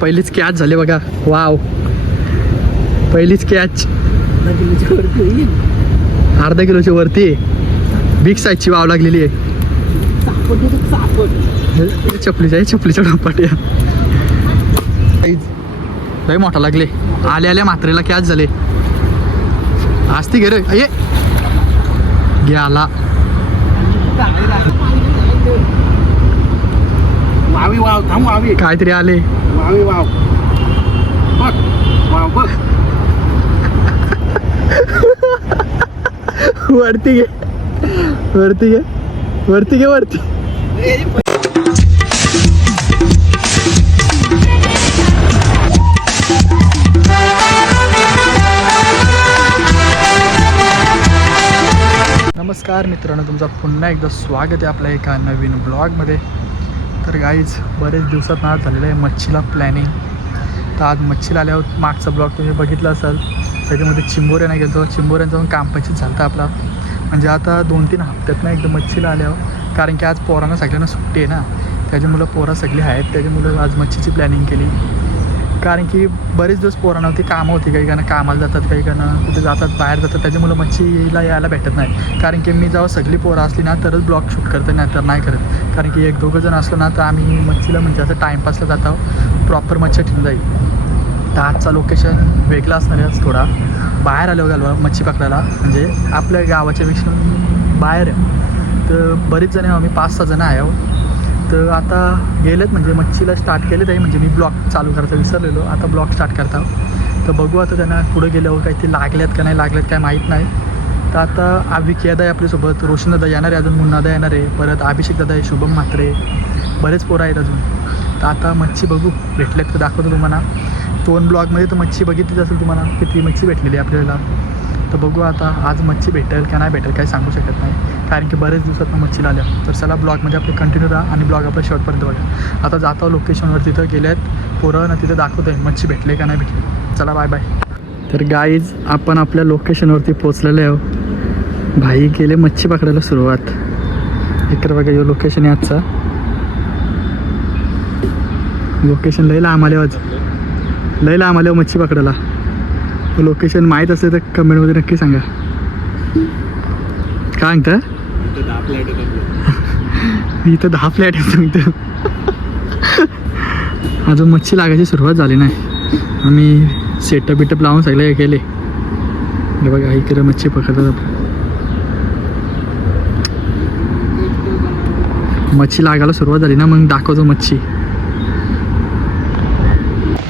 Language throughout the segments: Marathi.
पहिलीच कॅच झाली बघा. वाव, पहिलीच कॅच. अर्धा किलोच्या वरती बिग साईजची वाव लागलेली आहे. चपलीच्या डोपाट्या लय मोठा लागले. आल्या मात्रेला कॅच झाले. आज ती घे रे. ये घ्याला वावी वाव थांब वावी काहीतरी आले. वावी वाव बघ वाव बघ. वरती घे वरती घे वरती घे वरती. नमस्कार मित्रांनो, तुमचं पुन्हा एकदा स्वागत आहे आपल्या एका नवीन ब्लॉगमध्ये. तर गाईज बरेच दिवसात ना झालेलं आहे मच्छीला प्लॅनिंग. तर आज मच्छीला आल्यावर मागचा ब्लॉग तुम्ही बघितला असाल, त्याच्यामध्ये चिंबोऱ्याने गेलो. चिंबोऱ्यांचं पण काम पंचित झालं होतं आपला. म्हणजे आता 2-3 हप्त्यात ना एकदम मच्छीला आल्यावर, कारण की आज पोरांना सगळ्यांना सुट्टी आहे ना, त्याच्यामुळं पोरं सगळी आहेत, त्याच्यामुळं आज मच्छीची प्लॅनिंग केली. कारण की बरेच दिवस पोरांना होती, कामं होती, काही कारणं कामाला जातात, काही कारणं कुठे जातात, बाहेर जातात, त्याच्यामुळं मच्छीला यायला भेटत नाही. कारण की मी जेव्हा सगळी पोरं असली ना तरच ब्लॉग शूट करते, नाही तर नाही करत. कारण की 1-2 जण असलो ना तर आम्ही मच्छीला म्हणजे असं टाईमपासला जातो, प्रॉपर मच्छी ठेवून जाईल. तर आजचा लोकेशन वेगळा असणार आहे. थोडा बाहेर आलो घालवा मच्छी पकडायला, म्हणजे आपल्या गावाच्या पेक्षा बाहेर आहे. तर बरीच जण आम्ही 5-6 जण आहे. तर आता गेलेत म्हणजे मच्छीला स्टार्ट केलेत आहे. म्हणजे मी ब्लॉग चालू करायचं विसरलेलो, आता ब्लॉग स्टार्ट करता. तर बघू आता त्यांना पुढे गेल्यावर काही ते लागल्यात का नाही लागल्यात काय माहीत नाही. तर आता अभिकेदा आहे आपल्यासोबत, रोशन दादा येणार आहे, अजून मुन्नादा येणार आहे, परत अभिषेक दादा आहे, शुभम म्हात्रे, बरेच पोरं आहेत अजून. तर आता मच्छी बघू भेटल्यात तर दाखवतो तुम्हाला. 2 ब्लॉगमध्ये तर मच्छी बघितलीच असेल तुम्हाला, किती मच्छी भेटलेली आपल्याला. तर बघू आता आज मच्छी भेटेल का नाही भेटेल काही सांगू शकत नाही, कारण की बरेच दिवसात मच्छीला आल्या. तर चला ब्लॉगमध्ये आपले कंटिन्यू राहा आणि ब्लॉग आपल्या शेवटपर्यंत बघा. आता जातो लोकेशनवर, तिथं गेल्यात पोरं ना, तिथं दाखवतो आहे मच्छी भेटले का नाही भेटले. चला बाय बाय. तर गाईज आपण आपल्या लोकेशनवरती पोचलेलो आहे. भाई गेले मच्छी पकडायला सुरुवात. इकडे बघा यो लोकेशन आहे आजचा. लोकेशन लई लांब आले, आज लई लांब आले मच्छी पकडायला. लोकेशन माहीत असेल तर कमेंटमध्ये नक्की सांगा. काय सांगता? इथं 10 फ्लॅट आहेत सांगतो. अजून मच्छी लागायची सुरुवात झाली नाही. आम्ही सेटअप लावून सगळे हे केले. बघा इकडे मच्छी पकडतात. मच्छी लागायला सुरुवात झाली ना मग दाखवतो मच्छी.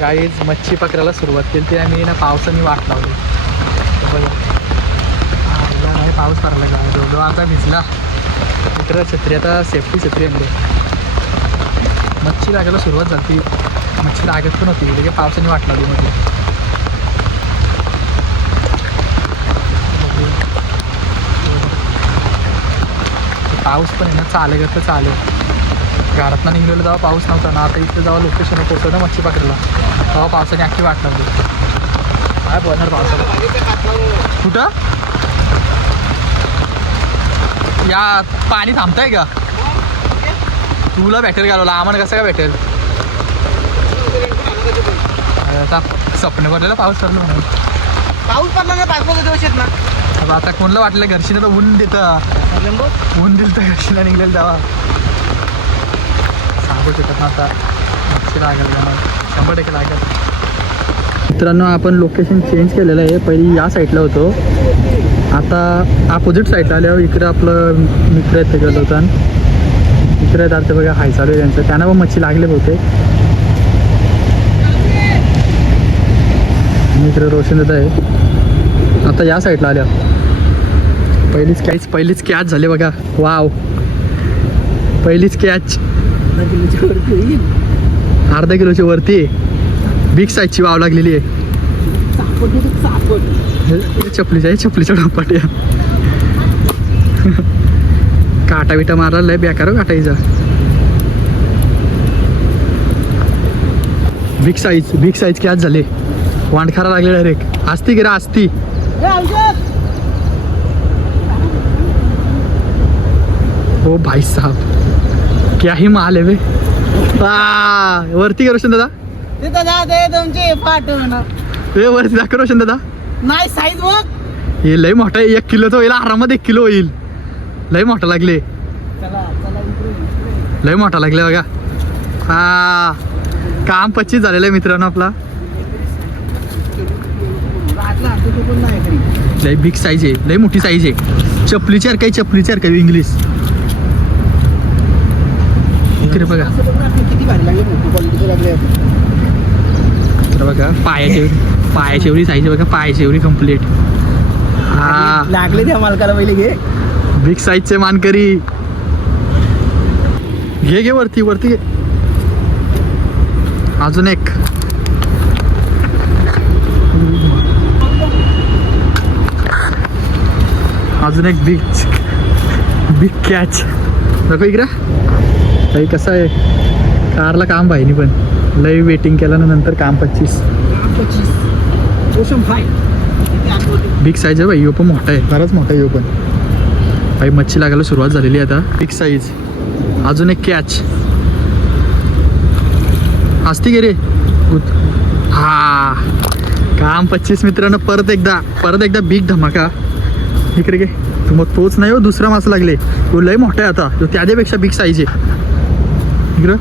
गाईज मच्छी पकडायला सुरुवात केली ती आम्ही ना पावसाने वाट लावली. बघा नाही पाऊस पडला का जो आता भिजला. इकडं छत्री, आता सेफ्टी छत्री आहे. मच्छी लागायला सुरुवात झाली. मच्छी लागत पण होती, म्हणजे पावसाने वाट लावली. मध्ये पाऊस पण आहे ना, चालेल तर चालेल. घरातनं निघलेलं जेव्हा पाऊस नव्हता ना, आता इथं जेव्हा लोकेशन पोहोचलं ना मच्छी पकडायला, तेव्हा पावसाने अख्खी वाट लावली. काय बोलणार पावसाला. कुठं या पाणी थांबताय का? तुला भेटेल घालवला, आम्हाला कसं काय भेटेल. आता स्वप्न पडलेलं पाऊस पडला म्हणून. पाऊस पडला ना, 5 दिवस येत ना. आता कोणाला वाटलं घरशीनं तर ऊन देतं, ऊन दिलं तर घरशीला निघलेलं तेव्हा सांगू शकत ना. आता मच्छी लागेल का 100% लागेल. मित्रांनो आपण लोकेशन चेंज केलेलं आहे. पहिली या साईडला होतो, आता अपोजिट साईडला आल्यावर इकडे आपलं मित्र आहेत ते गेलं होतं. इकडे जातं बघा हाय चालू आहे त्यांचं, त्यांना पण मच्छी लागले होते. इकडे रोशन दादा आहे. आता या साईडला आल्या पहिलीच कॅच झाली बघा. वाव, पहिलीच कॅच. अर्धा किलोच्या वरती बिग साईजची वाव लागलेली आहे. चपलीच्या डोपाट्या काटा बिटा मारायला लय बेकार काटायचा. बिग साईज कॅच झाले. वांडखारा लागले डायरेक्ट. आस्ती गिरा आस्ती. ओ भाई साहब क्या ही माल है बे. वरती रोशन दादा तिथं जाते तुमची पाठवून ए वरती दाखव रोशन दादा. नाही साईज बघ. हे लय मोठा आहे, 1 किलोचा होईल आरामात, 1 किलो होईल. लय मोठा लागले, चला चला इकडे. लय मोठा लागले बघा. हा काम 25 झालेलं आहे मित्रांनो आपला. रातला तिथं पण नाही घरी. लय बिग साईज आहे, लय मोठी साईज आहे. चपलीची काही चपलीची काही इंग्लिश. इकडे बघा, असं बघ ना, किती भारी लागले, मोठी क्वालिटीचे लागले. तर बघा पायाची एवढी साईज बघा, पायाची एवढी कम्प्लीट. हा लागले त्या मालकाला पहिले घे. बिग साईजचे मानकरी. घे वरती वरती घे. अजून एक. अजून एक बिग कॅच. नको इकडे. काही कसं आहे, कारला काम पाहिजे पण लय वेटिंग केल्यानंतर काम 25. Ocean fry. बिग साईज आहे भाई, यो पण मोठा आहे, फारच मोठा आहे यो पण. भाई मच्छी लागायला सुरुवात झालेली आहे आता. Big size. अजून एक कॅच. असती गे रे. हा काम 25 मित्रांनो. परत एकदा बिग धमाका. इकडे घे. तू मग तोच नाही हो, दुसरा मासा लागले. तो लय मोठा आहे आता, तो त्याच्यापेक्षा बिग साईज आहे. इकडं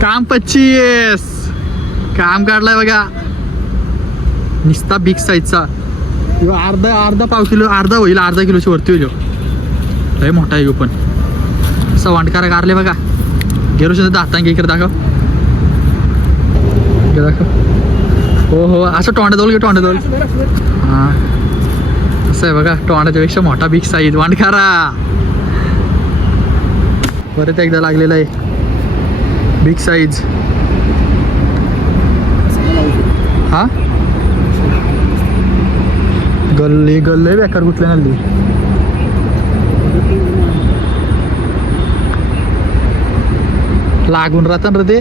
काम 25. काम काढलाय बघा निस्ता बिग साईजचा. अर्धा पाव किलो, अर्धा होईल, अर्धा किलोची वरती होईल. लय मोठा आहे पण. असं वांडकारा कारले बघा. गेलो सुद्धा दातांगे इकडे दाखव. हो असं तोंडाजवळ घे, तोंडाजवळ. हां असं आहे बघा, तोंडाच्या पेक्षा मोठा बिग साईज वांडकारा. परत एकदा लागलेला आहे बिग साईज. हा गल्ले बेकार कुठले नल्ली. लागून राहतात रे ते.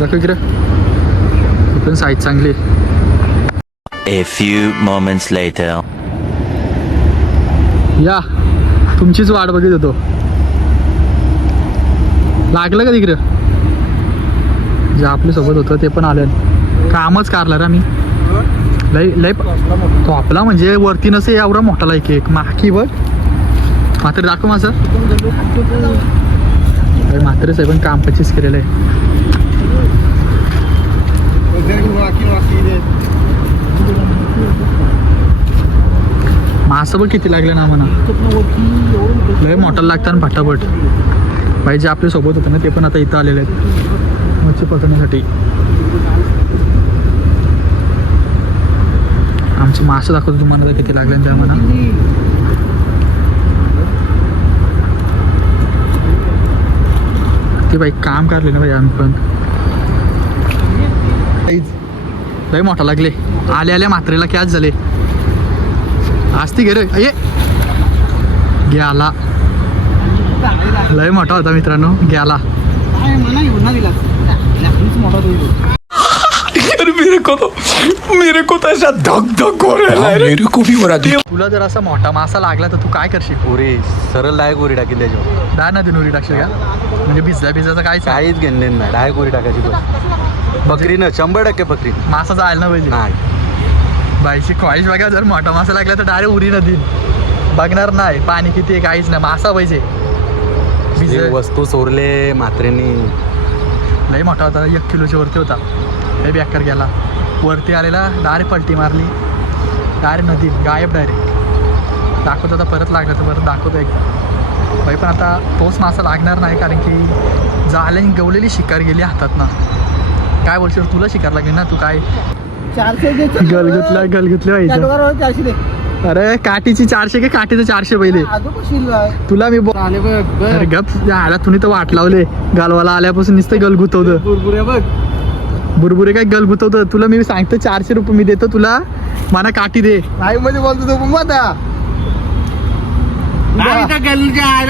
दाखव इकडे, पण साईज चांगली. A few moments later. या तुमचीच वाट बघत होतो. लागलं का तिकडं? जे आपल्या सोबत होतं ते पण आलं. कामच कारलं रे आम्ही. लय तो आपला म्हणजे वरती नसे एवढा मोठा लाय केक. माकी बघ मात्र दाखव माझं. मात्रच आहे पण काम 25 केलेलं आहे. मासं बघ किती लागले ना म्हणा. लय मोठा लागतात ना फटाफट. पाहिजे आपल्या सोबत होतं ना ते पण आता इथं आलेले आहेत मच्छी पकडण्यासाठी. आमची मासं दाखवतो तुम्हाला किती लागले त्या म्हणा. ते बाई काम काढले ना भाई आम्ही पण. लय मोठा लागले. आल्या मात्रेला कॅच झाले. असती घे रे. ये ग्याला लय मोठा होता मित्रांनो. ग्याला मेरे को तो ऐसा धक धक हो रहा है. मेरे को भी हो रहा है. तुला जर असा मोठा मासा लागला तर तू काय करशील? पुरी सरळ डायरेक्ट उरी टाकेल त्याच्यावर. डाळ नदी उरी टाकशील का? म्हणजे भिजायचं काय काहीच घेणे नाही, डायरेक्ट उरी टाकायची बस. बकरीनं 100% बकरी. मासा जायला ना पाहिजे. नाही बाईची ख्वाहिश बघा, जर मोठा मासा लागला तर डायरेक्ट उरी नदी बघणार नाही. पाणी किती आहे काहीच नाही, मासा पाहिजे. हे वस्तू सोरले मात्रेनी. लय मोठा होता, 1 किलोच्या वरती होता. लय बेकार गेला. वरती आलेला डायरेक्ट पलटी मारली, डायरेक्ट नदी गायब. डायरेक्ट दाखवतो आता, परत लागलं तर परत दाखवतो एकदा बाई. पण आता तोच मासा लागणार नाही, कारण की जाल्याने गवलेली शिकार गेली हातात ना. काय बोलशील, तुला शिकार लागली ना, तू काय 400 गलगुतले व्हायचं. अरे काठीची 400 की काठीचं 400 पहिले तुला मी अरे गप आला. तुम्ही तर वाट लावले गालवाला आल्यापासून नुसतं गल गुतवतं. बुरबुरे काय गल गुतवतं. तुला मी सांगतो 400 रुपये मी देतो तुला, मला काठी दे. नाही मध्ये बोलतो तो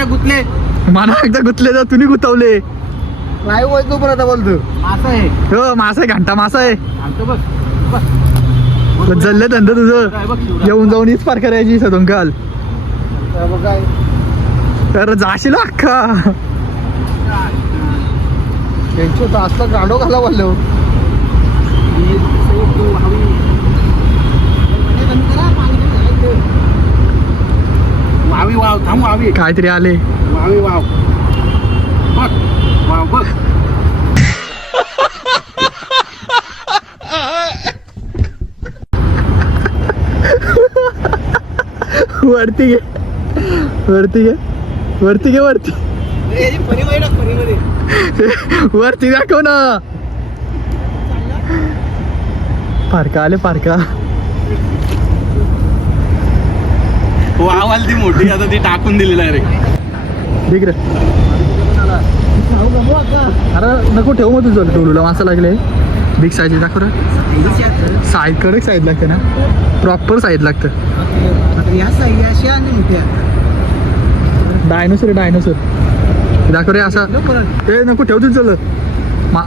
गुतले. मला एकदा गुतले तर तुम्ही गुतवले. नाही बोलतो पण आता बोलतो. मासा आहे हो, मासा आहे, घंटा मासा आहे. बघ जल्ले धंदा तुझं येऊन जाऊन हीच पार करायची सदून काल काय तर जाशील अख्खा त्यांचं तर असलं गाडो घाला बोललो वावी वाव थांब वावी काहीतरी आले वावी वाव बघ वाव बघ वरती घे वरती घे वरती घे वरती वरती दाखव ना फारका आले फारका वाव आली ती मोठी आता ती टाकून दिली डायरेक्ट ठीक रे अरे नको ठेवू मग तुझं टोलूला मासा लागले बिग साईज दाखव रे साईज कडक साईज लागतं ना प्रॉपर साईज लागतं डायनोसर डायनोसर दाखव रे असा ए नको ठेव तुझं चल मा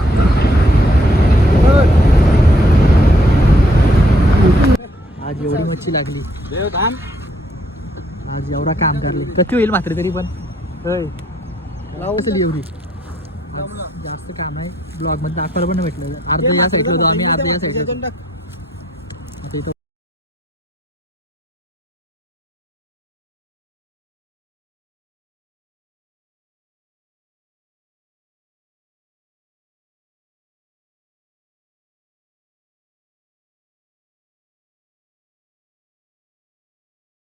आज एवढी मच्छी लागली आज एवढा काम करलं कधी होईल मात्र तरी पण होय कसं एवढी जास्त काम आहे ब्लॉग मध्ये दाखवायला पण नाही भेटलं अर्ध्या या साईडला आम्ही अर्ध्या या साईडला